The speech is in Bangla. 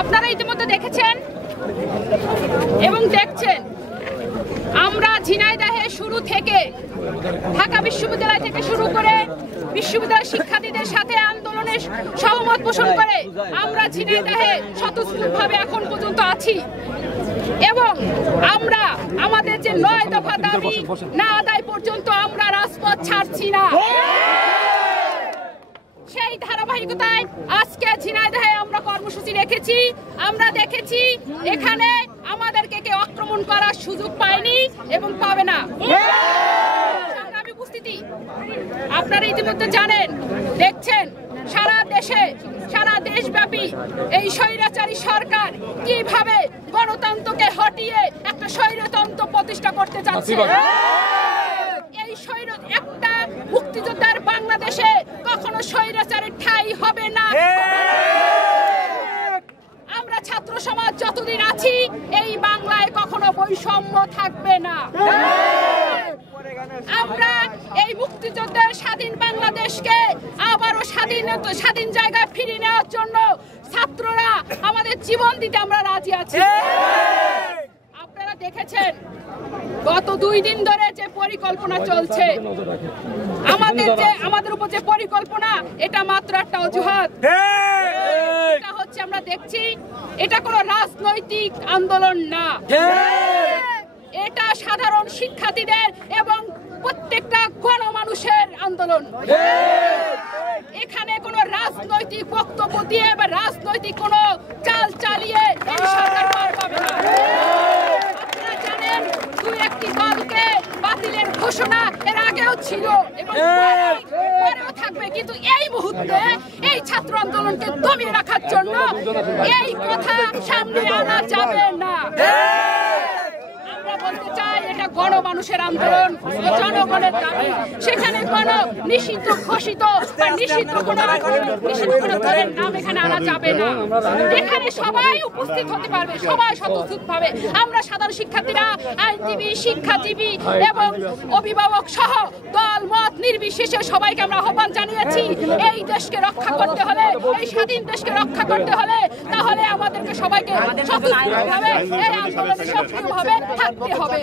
আপনারা ইতিমধ্যে দেখেছেন এবং দেখছেন আমরা ঝিনাইদহে শুরু থেকে ঢাকা বিশ্ববিদ্যালয় থেকে শুরু করে বিশ্ববিদ্যালয় শিক্ষার্থীদের সাথে আন্দোলনে সহমত পোষণ করে আমরা ঝিনাইদহে স্বতঃস্ফূর্তভাবে এখন পর্যন্ত আছি এবং আমরা আমাদের যে 9 দফা দাবি না আদায় পর্যন্ত আমরা রাজপথ ছাড়ছি না। সেই ধারাবাহিকতায় আজকে ঝিনাইদহে আমরা কর্মসূচি রেখেছি। আমরা দেখেছি এখানে আমাদেরকে কেউ আক্রমণ করার সুযোগ পায়নি এবং পাবে না। সংগ্রামী উপস্থিতি, আপনারা ইতিমধ্যে জানেন, দেখছেন সারা দেশব্যাপী এই স্বৈরাচারী সরকার কিভাবে গণতন্ত্রকে হটিয়ে একটা স্বৈরতন্ত্র প্রতিষ্ঠা করতে চাচ্ছে। এই একটা মুক্তিযোদ্ধার বাংলাদেশে কখনো স্বৈরাচারের ঠাঁই হবে না। আমরা ছাত্র সমাজ যতদিন আছি এই বাংলায় কখনো বৈষম্য থাকবে না। আমরা এই মুক্তিযুদ্ধের স্বাধীন বাংলাদেশকে আবারও স্বাধীন জায়গায় ফিরিয়ে নেওয়ার জন্য ছাত্ররা আমাদের জীবন দিতে আমরা রাজি আছি। আপনারা দেখেছেন গত 2 দিন ধরে যে পরিকল্পনা চলছে, আমাদের উপর যে পরিকল্পনা, এটা মাত্র একটা অজুহাত। এটা হচ্ছে, আমরা দেখছি এটা কোনো রাজনৈতিক আন্দোলন না, এটা সাধারণ শিক্ষার্থীদের এবং প্রত্যেকটা গণমানুষের আন্দোলন। এখানে কোনো রাজনৈতিক বক্তব্য দিয়ে বা রাজনৈতিক কোনো চাল চালিয়ে এই সরকার পার পাবে না। আপনারা জানেন 2-1টি দলকে বাতিলের ঘোষণা এর আগেও ছিল এবং পরেও থাকবে, কিন্তু এই মুহূর্তে এই ছাত্র আন্দোলনকে দমিয়ে রাখার জন্য এই কথা সামনে আনা যাবে না। বলতে চাই এটা গণমানুষের আন্দোলন, জনগণের দাবি। সেখানে কোনো নিষিদ্ধ ঘোষিত বা নিষিদ্ধ কোনো দলের নাম এখানে আনা যাবে না। এখানে সবাই উপস্থিত হতে পারবে, সবাই স্বতঃস্ফূর্তভাবে। আমরা সাধারণ শিক্ষার্থীরা, আইনজীবী, শিক্ষাজীবী এবং অভিভাবক সহ দল মত নির্বিশেষে সবাইকে আমরা আহ্বান জানিয়েছি। এই দেশকে রক্ষা করতে হলে, এই স্বাধীন দেশকে রক্ষা করতে হলে, তাহলে আমাদেরকে সবাইকে স্বতঃস্ফূর্তভাবে এই আন্দোলনে সক্রিয়ভাবে থাকতে হবে।